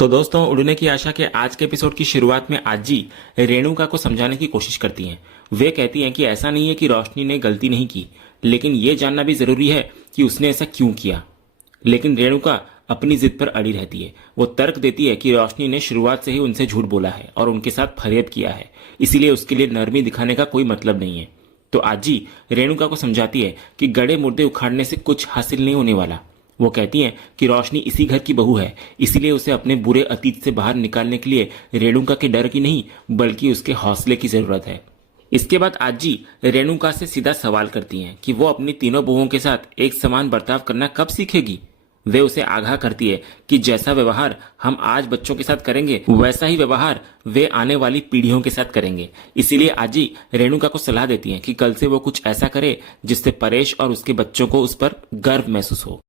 तो दोस्तों, उड़ने की आशा के आज के एपिसोड की शुरुआत में आजी रेणुका को समझाने की कोशिश करती हैं। वे कहती हैं कि ऐसा नहीं है कि रोशनी ने गलती नहीं की, लेकिन ये जानना भी जरूरी है कि उसने ऐसा क्यों किया। लेकिन रेणुका अपनी जिद पर अड़ी रहती है। वो तर्क देती है कि रोशनी ने शुरुआत से ही उनसे झूठ बोला है और उनके साथ फरेब किया है, इसीलिए उसके लिए नरमी दिखाने का कोई मतलब नहीं है। तो आजी रेणुका को समझाती है कि गड़े मुर्दे उखाड़ने से कुछ हासिल नहीं होने वाला। वो कहती हैं कि रोशनी इसी घर की बहू है, इसीलिए उसे अपने बुरे अतीत से बाहर निकालने के लिए रेणुका के डर की नहीं बल्कि उसके हौसले की जरूरत है। इसके बाद आजी रेणुका से सीधा सवाल करती हैं कि वो अपनी तीनों बहुओं के साथ एक समान बर्ताव करना कब सीखेगी। वे उसे आगाह करती है कि जैसा व्यवहार हम आज बच्चों के साथ करेंगे वैसा ही व्यवहार वे आने वाली पीढ़ियों के साथ करेंगे। इसीलिए आजी रेणुका को सलाह देती हैं कि कल से वो कुछ ऐसा करे जिससे परेश और उसके बच्चों को उस पर गर्व महसूस हो।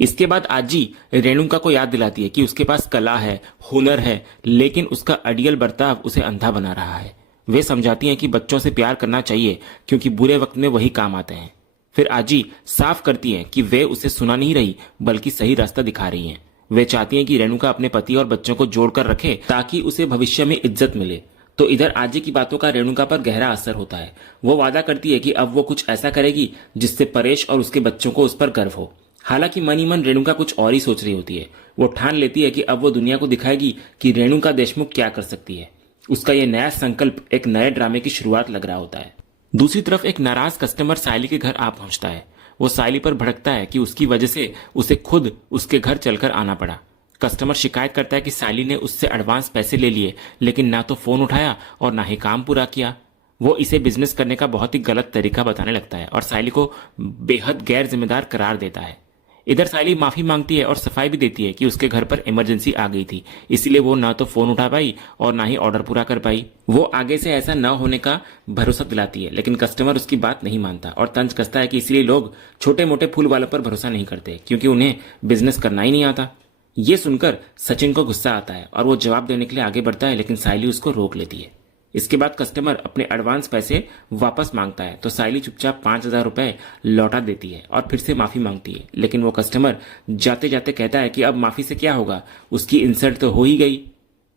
इसके बाद आजी रेणुका को याद दिलाती है कि उसके पास कला है, हुनर है, लेकिन उसका अड़ियल बर्ताव उसे अंधा बना रहा है। वे समझाती हैं कि बच्चों से प्यार करना चाहिए क्योंकि बुरे वक्त में वही काम आते हैं। फिर आजी साफ करती हैं कि वे उसे सुना नहीं रही बल्कि सही रास्ता दिखा रही हैं। वे चाहती हैं कि रेणुका अपने पति और बच्चों को जोड़कर रखे ताकि उसे भविष्य में इज्जत मिले। तो इधर आजी की बातों का रेणुका पर गहरा असर होता है। वो वादा करती है कि अब वो कुछ ऐसा करेगी जिससे परेश और उसके बच्चों को उस पर गर्व हो। हालांकि मन ही मन रेणुका कुछ और ही सोच रही होती है। वो ठान लेती है कि अब वो दुनिया को दिखाएगी कि रेणुका देशमुख क्या कर सकती है। उसका यह नया संकल्प एक नए ड्रामे की शुरुआत लग रहा होता है। दूसरी तरफ एक नाराज कस्टमर सायली के घर आ पहुंचता है। वो सायली पर भड़कता है कि उसकी वजह से उसे खुद उसके घर चलकर आना पड़ा। कस्टमर शिकायत करता है कि सायली ने उससे एडवांस पैसे ले लिए, लेकिन ना तो फोन उठाया और ना ही काम पूरा किया। वो इसे बिजनेस करने का बहुत ही गलत तरीका बताने लगता है और सायली को बेहद गैर जिम्मेदार करार देता है। इधर सायली माफी मांगती है और सफाई भी देती है कि उसके घर पर इमरजेंसी आ गई थी, इसलिए वो ना तो फोन उठा पाई और ना ही ऑर्डर पूरा कर पाई। वो आगे से ऐसा न होने का भरोसा दिलाती है, लेकिन कस्टमर उसकी बात नहीं मानता और तंज कसता है कि इसलिए लोग छोटे मोटे फूल वालों पर भरोसा नहीं करते क्योंकि उन्हें बिजनेस करना ही नहीं आता। ये सुनकर सचिन को गुस्सा आता है और वो जवाब देने के लिए आगे बढ़ता है, लेकिन सायली उसको रोक लेती है। इसके बाद कस्टमर अपने एडवांस पैसे वापस मांगता है तो सायली चुपचाप 5,000 रुपए लौटा देती है और फिर से माफी मांगती है, लेकिन वो कस्टमर जाते जाते कहता है कि अब माफी से क्या होगा, उसकी इंसल्ट तो हो ही गई।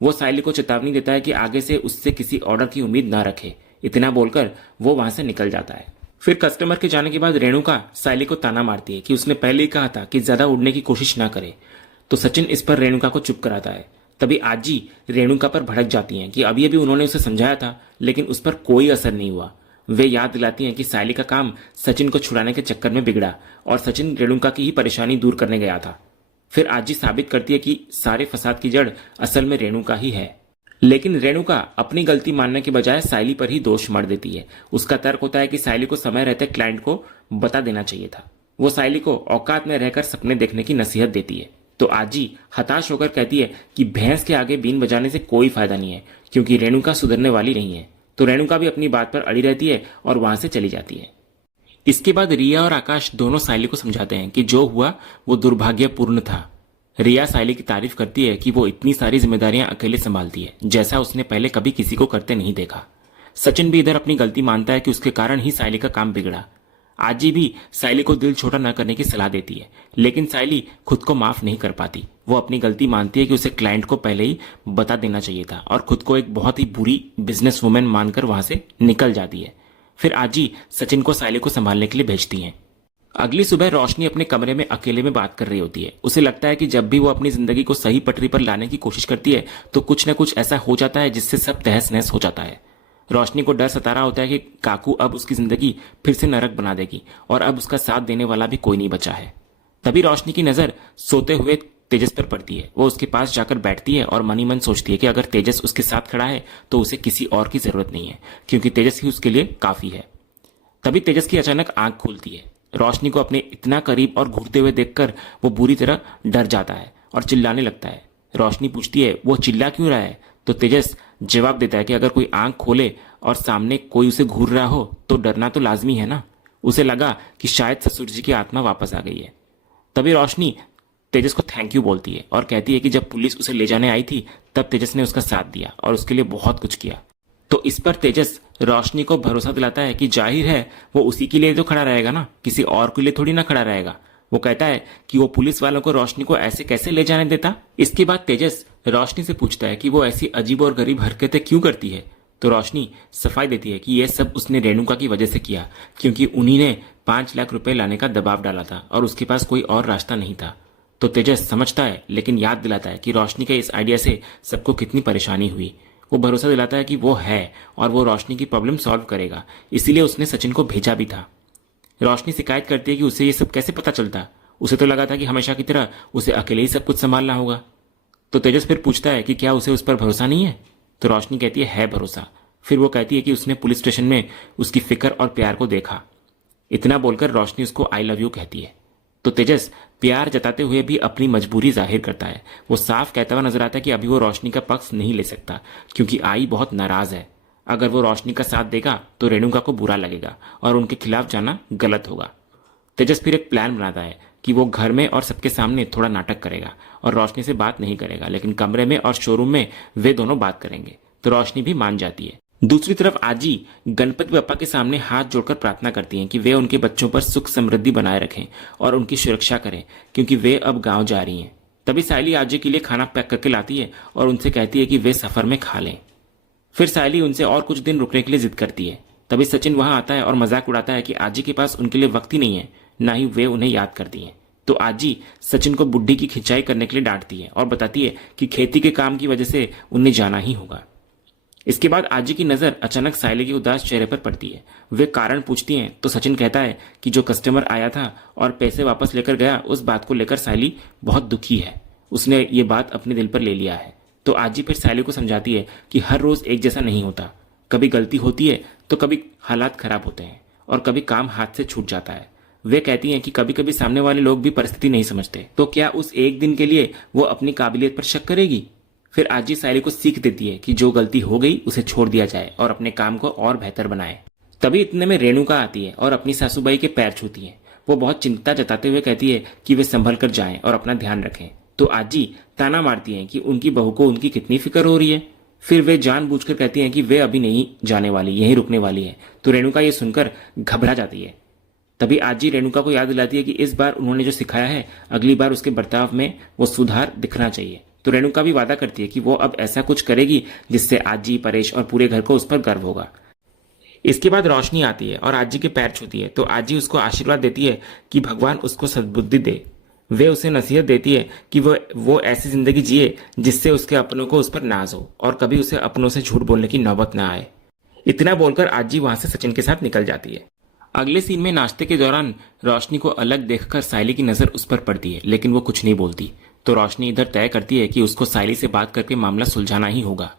वो सायली को चेतावनी देता है कि आगे से उससे किसी ऑर्डर की उम्मीद ना रखे। इतना बोलकर वो वहां से निकल जाता है। फिर कस्टमर के जाने के बाद रेणुका सायली को ताना मारती है कि उसने पहले ही कहा था कि ज्यादा उड़ने की कोशिश ना करे। तो सचिन इस पर रेणुका को चुप कराता है। तभी आजी रेणुका पर भड़क जाती हैं कि अभी अभी उन्होंने उसे समझाया था, लेकिन उस पर कोई असर नहीं हुआ। वे याद दिलाती हैं कि सायली का काम सचिन को छुड़ाने के चक्कर में बिगड़ा और सचिन रेणुका की ही परेशानी दूर करने गया था। फिर आजी साबित करती है कि सारे फसाद की जड़ असल में रेणुका ही है। लेकिन रेणुका अपनी गलती मानने के बजाय सायली पर ही दोष मढ़ देती है। उसका तर्क होता है कि सायली को समय रहते क्लाइंट को बता देना चाहिए था। वो सायली को औकात में रहकर सपने देखने की नसीहत देती है। तो आजी हताश होकर कहती है कि भैंस के आगे बीन बजाने से कोई फायदा नहीं है क्योंकि रेणुका सुधरने वाली नहीं है। तो रेणुका भी अपनी बात पर अड़ी रहती है और वहां से चली जाती है। इसके बाद रिया और आकाश दोनों सायली को समझाते हैं कि जो हुआ वो दुर्भाग्यपूर्ण था। रिया सायली की तारीफ करती है कि वो इतनी सारी जिम्मेदारियां अकेले संभालती है जैसा उसने पहले कभी किसी को करते नहीं देखा। सचिन भी इधर अपनी गलती मानता है कि उसके कारण ही सायली का काम बिगड़ा। आजी भी सायली को दिल छोटा न करने की सलाह देती है, लेकिन सायली खुद को माफ नहीं कर पाती। वो अपनी गलती मानती है कि उसे क्लाइंट को पहले ही बता देना चाहिए था और खुद को एक बहुत ही बुरी बिजनेस वुमेन मानकर वहां से निकल जाती है। फिर आजी सचिन को सायली को संभालने के लिए भेजती हैं। अगली सुबह रोशनी अपने कमरे में अकेले में बात कर रही होती है। उसे लगता है कि जब भी वो अपनी जिंदगी को सही पटरी पर लाने की कोशिश करती है तो कुछ न कुछ ऐसा हो जाता है जिससे सब तहस नहस हो जाता है। रोशनी को डर सता रहा होता है कि काकू अब उसकी जिंदगी फिर से नरक बना देगी और अब उसका साथ देने वाला भी कोई नहीं बचा है। तभी रोशनी की नजर सोते हुए तेजस पर पड़ती है। वो उसके पास जाकर बैठती है और मन ही मन सोचती है कि अगर तेजस उसके साथ खड़ा है तो उसे किसी और की जरूरत नहीं है क्योंकि तेजस ही उसके लिए काफी है। तभी तेजस की अचानक आंख खुलती है। रोशनी को अपने इतना करीब और घूरते हुए देखकर वो बुरी तरह डर जाता है और चिल्लाने लगता है। रोशनी पूछती है वो चिल्ला क्यों रहा है, तो तेजस जवाब देता है कि अगर कोई आंख खोले और सामने कोई उसे घूर रहा हो तो डरना तो लाजमी है ना। उसे लगा कि शायद ससुर जी की आत्मा वापस आ गई है। तभी रोशनी तेजस को थैंक यू बोलती है और कहती है कि जब पुलिस उसे ले जाने आई थी तब तेजस ने उसका साथ दिया और उसके लिए बहुत कुछ किया। तो इस पर तेजस रोशनी को भरोसा दिलाता है कि जाहिर है वो उसी के लिए तो खड़ा रहेगा ना, किसी और के लिए थोड़ी ना खड़ा रहेगा। वो कहता है कि वो पुलिस वालों को रोशनी को ऐसे कैसे ले जाने देता। इसके बाद तेजस रोशनी से पूछता है कि वो ऐसी अजीब और गरीब हरकतें क्यों करती है। तो रोशनी सफाई देती है कि यह सब उसने रेणुका की वजह से किया, क्योंकि उन्हीं ने 5 लाख रुपए लाने का दबाव डाला था और उसके पास कोई और रास्ता नहीं था। तो तेजस समझता है, लेकिन याद दिलाता है कि रोशनी के इस आइडिया से सबको कितनी परेशानी हुई। वो भरोसा दिलाता है कि वो है और वो रोशनी की प्रॉब्लम सॉल्व करेगा, इसीलिए उसने सचिन को भेजा भी था। रोशनी शिकायत करती है कि उसे ये सब कैसे पता चलता, उसे तो लगा था कि हमेशा की तरह उसे अकेले ही सब कुछ संभालना होगा। तो तेजस फिर पूछता है कि क्या उसे उस पर भरोसा नहीं है। तो रोशनी कहती है भरोसा। फिर वो कहती है कि उसने पुलिस स्टेशन में उसकी फिक्र और प्यार को देखा। इतना बोलकर रोशनी उसको आई लव यू कहती है। तो तेजस प्यार जताते हुए भी अपनी मजबूरी जाहिर करता है। वो साफ कहता हुआ नजर आता है कि अभी वो रोशनी का पक्ष नहीं ले सकता, क्योंकि आई बहुत नाराज है। अगर वो रोशनी का साथ देगा तो रेणुका को बुरा लगेगा और उनके खिलाफ जाना गलत होगा। तेजस फिर एक प्लान बनाता है कि वो घर में और सबके सामने थोड़ा नाटक करेगा और रोशनी से बात नहीं करेगा, लेकिन कमरे में और शोरूम में वे दोनों बात करेंगे। तो रोशनी भी मान जाती है। दूसरी तरफ आजी गणपति बप्पा के सामने हाथ जोड़कर प्रार्थना करती हैं कि वे उनके बच्चों पर सुख समृद्धि बनाए रखें और उनकी सुरक्षा करें, क्योंकि वे अब गांव जा रही हैं। तभी सायली आजी के लिए खाना पैक करके लाती है और उनसे कहती है कि वे सफर में खा लें। फिर सायली उनसे और कुछ दिन रुकने के लिए जिद करती है। तभी सचिन वहां आता है और मजाक उड़ाता है कि आजी के पास उनके लिए वक्त ही नहीं है, ना ही वे उन्हें याद करती हैं। तो आजी सचिन को बुढ़ी की खिंचाई करने के लिए डांटती है और बताती है कि खेती के काम की वजह से उन्हें जाना ही होगा। इसके बाद आजी की नजर अचानक सायली के उदास चेहरे पर पड़ती है। वे कारण पूछती हैं तो सचिन कहता है कि जो कस्टमर आया था और पैसे वापस लेकर गया, उस बात को लेकर सायली बहुत दुखी है। उसने ये बात अपने दिल पर ले लिया है। तो आजी फिर सायली को समझाती है कि हर रोज एक जैसा नहीं होता, कभी गलती होती है तो कभी हालात खराब होते हैं और कभी काम हाथ से छूट जाता है। वे कहती हैं कि कभी कभी सामने वाले लोग भी परिस्थिति नहीं समझते, तो क्या उस एक दिन के लिए वो अपनी काबिलियत पर शक करेगी। फिर आजी सायली को सीख देती है कि जो गलती हो गई उसे छोड़ दिया जाए और अपने काम को और बेहतर बनाए। तभी इतने में रेणुका आती है और अपनी सासूबाई के पैर छूती है। वो बहुत चिंता जताते हुए कहती है कि वे संभल कर जाएं और अपना ध्यान रखें। तो आजी ताना मारती हैं कि उनकी बहू को उनकी कितनी फिक्र हो रही है। फिर वे जानबूझकर कहती हैं कि वे अभी नहीं जाने वाली, यहीं रुकने वाली है। तो रेणुका ये सुनकर घबरा जाती है। तभी आजी रेणुका को याद दिलाती है कि इस बार उन्होंने जो सिखाया है, अगली बार उसके बर्ताव में वो सुधार दिखना चाहिए। तो रेणुका भी वादा करती है कि वो अब ऐसा कुछ करेगी जिससे आजी, परेश और पूरे घर को उस पर गर्व होगा। इसके बाद रोशनी आती है और आजी के पैर छूती है। तो आजी उसको आशीर्वाद देती है कि भगवान उसको सद्बुद्धि दे। वे उसे नसीहत देती है कि वो ऐसी जिंदगी जिए जिससे उसके अपनों को उस पर नाज हो और कभी उसे अपनों से झूठ बोलने की नौबत न आए। इतना बोलकर आजी वहां से सचिन के साथ निकल जाती है। अगले सीन में नाश्ते के दौरान रोशनी को अलग देखकर सायली की नजर उस पर पड़ती है, लेकिन वो कुछ नहीं बोलती। तो रोशनी इधर तय करती है कि उसको सायली से बात करके मामला सुलझाना ही होगा।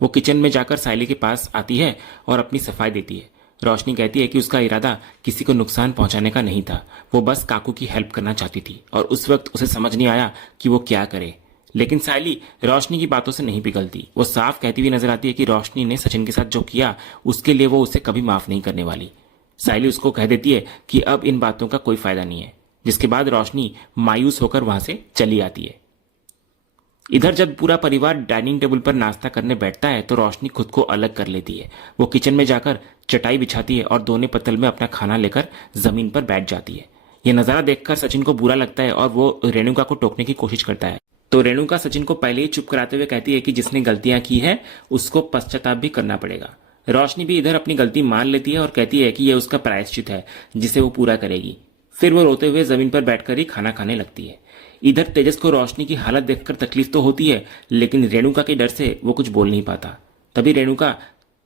वो किचन में जाकर सायली के पास आती है और अपनी सफाई देती है। रोशनी कहती है कि उसका इरादा किसी को नुकसान पहुंचाने का नहीं था, वो बस काकू की हेल्प करना चाहती थी और उस वक्त उसे समझ नहीं आया कि वो क्या करे। लेकिन सायली रोशनी की बातों से नहीं पिघलती। वो साफ कहती हुई नजर आती है कि रोशनी ने सचिन के साथ जो किया उसके लिए वो उसे कभी माफ नहीं करने वाली। सायली उसको कह देती है कि अब इन बातों का कोई फायदा नहीं है, जिसके बाद रोशनी मायूस होकर वहां से चली आती है। इधर जब पूरा परिवार डाइनिंग टेबल पर नाश्ता करने बैठता है तो रोशनी खुद को अलग कर लेती है। वो किचन में जाकर चटाई बिछाती है और दोने पत्तल में अपना खाना लेकर जमीन पर बैठ जाती है। यह नजारा देखकर सचिन को बुरा लगता है और वो रेणुका को टोकने की कोशिश करता है। तो रेणुका सचिन को पहले ही चुप कराते हुए कहती है कि जिसने गलतियां की है उसको पश्चाताप भी करना पड़ेगा। रोशनी भी इधर अपनी गलती मान लेती है और कहती है कि यह उसका प्रायश्चित है जिसे वो पूरा करेगी। फिर वो रोते हुए जमीन पर बैठकर ही खाना खाने लगती है। इधर तेजस को रोशनी की हालत देखकर तकलीफ तो होती है, लेकिन रेणुका के डर से वो कुछ बोल नहीं पाता। तभी रेणुका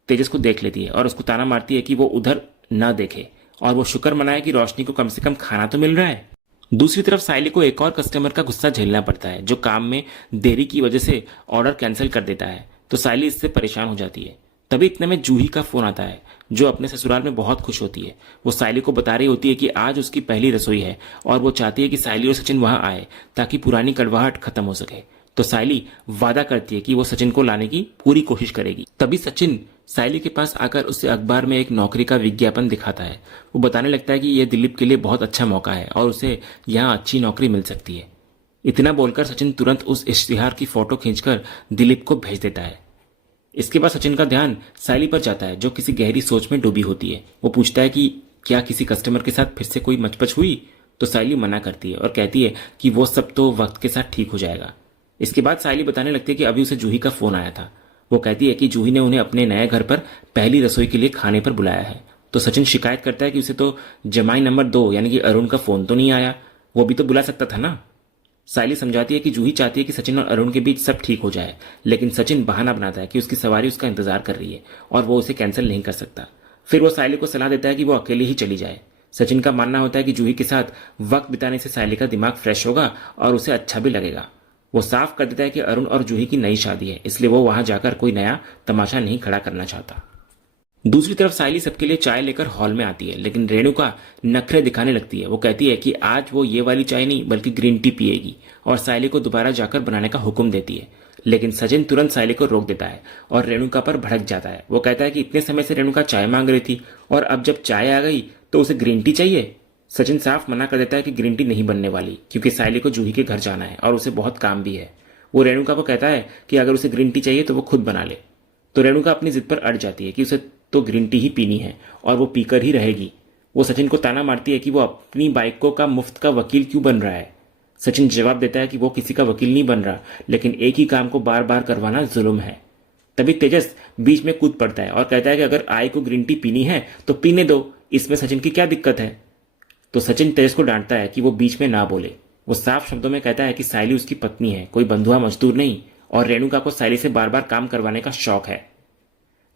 तेजस को देख लेती है और उसको ताना मारती है कि वो उधर न देखे और वो शुक्र मनाए कि रोशनी को कम से कम खाना तो मिल रहा है। दूसरी तरफ सायली को एक और कस्टमर का गुस्सा झेलना पड़ता है, जो काम में देरी की वजह से ऑर्डर कैंसिल कर देता है। तो सायली इससे परेशान हो जाती है। तभी इतने में जूही का फोन आता है, जो अपने ससुराल में बहुत खुश होती है। वो सायली को बता रही होती है कि आज उसकी पहली रसोई है और वो चाहती है कि सायली और सचिन वहां आए ताकि पुरानी कड़वाहट खत्म हो सके। तो सायली वादा करती है कि वो सचिन को लाने की पूरी कोशिश करेगी। तभी सचिन सायली के पास आकर उसे अखबार में एक नौकरी का विज्ञापन दिखाता है। वो बताने लगता है कि यह दिलीप के लिए बहुत अच्छा मौका है और उसे यहाँ अच्छी नौकरी मिल सकती है। इतना बोलकर सचिन तुरंत उस इश्तिहार की फोटो खींचकर दिलीप को भेज देता है। इसके बाद सचिन का ध्यान सायली पर जाता है, जो किसी गहरी सोच में डूबी होती है। वो पूछता है कि क्या किसी कस्टमर के साथ फिर से कोई मचपच हुई। तो सायली मना करती है और कहती है कि वो सब तो वक्त के साथ ठीक हो जाएगा। इसके बाद सायली बताने लगती है कि अभी उसे जूही का फोन आया था। वो कहती है कि जूही ने उन्हें अपने नए घर पर पहली रसोई के लिए खाने पर बुलाया है। तो सचिन शिकायत करता है कि उसे तो जमाई नंबर 2 यानी कि अरुण का फोन तो नहीं आया, वो भी तो बुला सकता था ना। सायली समझाती है कि जूही चाहती है कि सचिन और अरुण के बीच सब ठीक हो जाए, लेकिन सचिन बहाना बनाता है कि उसकी सवारी उसका इंतजार कर रही है और वो उसे कैंसिल नहीं कर सकता। फिर वो सायली को सलाह देता है कि वो अकेले ही चली जाए। सचिन का मानना होता है कि जूही के साथ वक्त बिताने से सायली का दिमाग फ्रेश होगा और उसे अच्छा भी लगेगा। वो साफ कर देता है कि अरुण और जूही की नई शादी है, इसलिए वो वहां जाकर कोई नया तमाशा नहीं खड़ा करना चाहता। दूसरी तरफ सायली सबके लिए चाय लेकर हॉल में आती है, लेकिन रेणुका नखरे दिखाने लगती है। वो कहती है कि आज वो ये वाली चाय नहीं बल्कि ग्रीन टी पिएगी और सायली को दोबारा जाकर बनाने का हुक्म देती है। लेकिन सचिन तुरंत सायली को रोक देता है और रेणुका पर भड़क जाता है। वो कहता है कि इतने समय से रेणुका चाय मांग रही थी और अब जब चाय आ गई तो उसे ग्रीन टी चाहिए। सचिन साफ मना कर देता है कि ग्रीन टी नहीं बनने वाली, क्योंकि सायली को जूही के घर जाना है और उसे बहुत काम भी है। वो रेणुका को कहता है कि अगर उसे ग्रीन टी चाहिए तो वो खुद बना ले। तो रेणुका अपनी जिद पर अड़ जाती है कि उसे तो ग्रीन टी ही पीनी है और वो पीकर ही रहेगी। वो सचिन को ताना मारती है कि वो अपनी बाइकों का मुफ्त का वकील क्यों बन रहा है। सचिन जवाब देता है कि वो किसी का वकील नहीं बन रहा, लेकिन एक ही काम को बार बार करवाना जुल्म है। तभी तेजस बीच में कूद पड़ता है और कहता है कि अगर आय को ग्रीन टी पीनी है तो पीने दो, इसमें सचिन की क्या दिक्कत है। तो सचिन तेजस को डांटता है कि वो बीच में ना बोले। वो साफ शब्दों में कहता है कि सायली उसकी पत्नी है, कोई बंधुआ मजदूर नहीं, और रेणुका को सायली से बार बार काम करवाने का शौक है।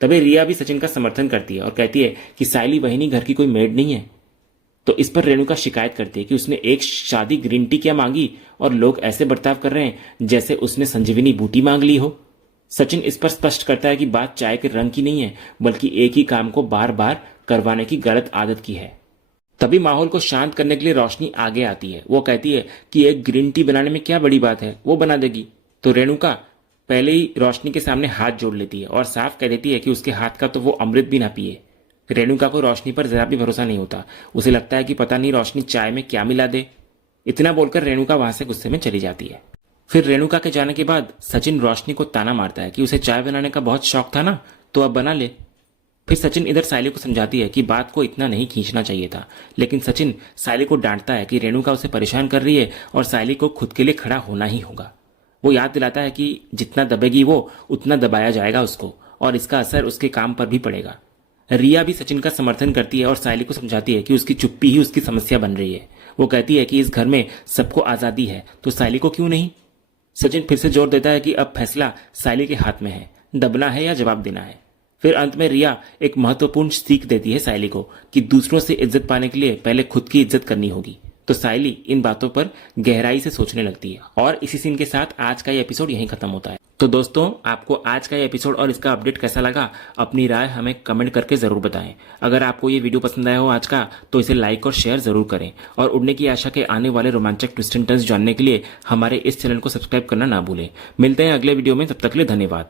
तभी रिया भी सचिन का समर्थन करती है और कहती है कि सायली वहिनी घर की कोई मेड नहीं है। तो इस पर रेणुका शिकायत करती है कि उसने एक शादी ग्रीन टी क्या मांगी और लोग ऐसे बर्ताव कर रहे हैं जैसे उसने संजीवनी बूटी मांग ली हो। सचिन इस पर स्पष्ट करता है कि बात चाय के रंग की नहीं है, बल्कि एक ही काम को बार बार करवाने की गलत आदत की है। तभी माहौल को शांत करने के लिए रोशनी आगे आती है। वो कहती है कि एक ग्रीन टी बनाने में क्या बड़ी बात है, वो बना देगी। तो रेणुका पहले ही रोशनी के सामने हाथ जोड़ लेती है और साफ कह देती है कि उसके हाथ का तो वो अमृत भी ना पिए। रेणुका को रोशनी पर जरा भी भरोसा नहीं होता। उसे लगता है कि पता नहीं रोशनी चाय में क्या मिला दे। इतना बोलकर रेणुका वहां से गुस्से में चली जाती है। फिर रेणुका के जाने के बाद सचिन रोशनी को ताना मारता है कि उसे चाय बनाने का बहुत शौक था ना, तो अब बना ले। फिर सचिन इधर सायली को समझाती है कि बात को इतना नहीं खींचना चाहिए था, लेकिन सचिन सायली को डांटता है कि रेणुका उसे परेशान कर रही है और सायली को खुद के लिए खड़ा होना ही होगा। वो याद दिलाता है कि जितना दबेगी वो उतना दबाया जाएगा उसको, और इसका असर उसके काम पर भी पड़ेगा। रिया भी सचिन का समर्थन करती है और सायली को समझाती है कि उसकी चुप्पी ही उसकी समस्या बन रही है। वो कहती है कि इस घर में सबको आजादी है, तो सायली को क्यों नहीं। सचिन फिर से जोर देता है कि अब फैसला सायली के हाथ में है, दबना है या जवाब देना है। फिर अंत में रिया एक महत्वपूर्ण सीख देती है सायली को कि दूसरों से इज्जत पाने के लिए पहले खुद की इज्जत करनी होगी। तो सायली इन बातों पर गहराई से सोचने लगती है और इसी सीन के साथ आज का ये एपिसोड यहीं खत्म होता है। तो दोस्तों, आपको आज का ये एपिसोड और इसका अपडेट कैसा लगा, अपनी राय हमें कमेंट करके जरूर बताएं। अगर आपको ये वीडियो पसंद आया हो आज का, तो इसे लाइक और शेयर जरूर करें और उड़ने की आशा के आने वाले रोमांचक ट्विस्ट एंड टर्न्स जानने के लिए हमारे इस चैनल को सब्सक्राइब करना ना भूलें। मिलते हैं अगले वीडियो में, तब तक के लिए धन्यवाद।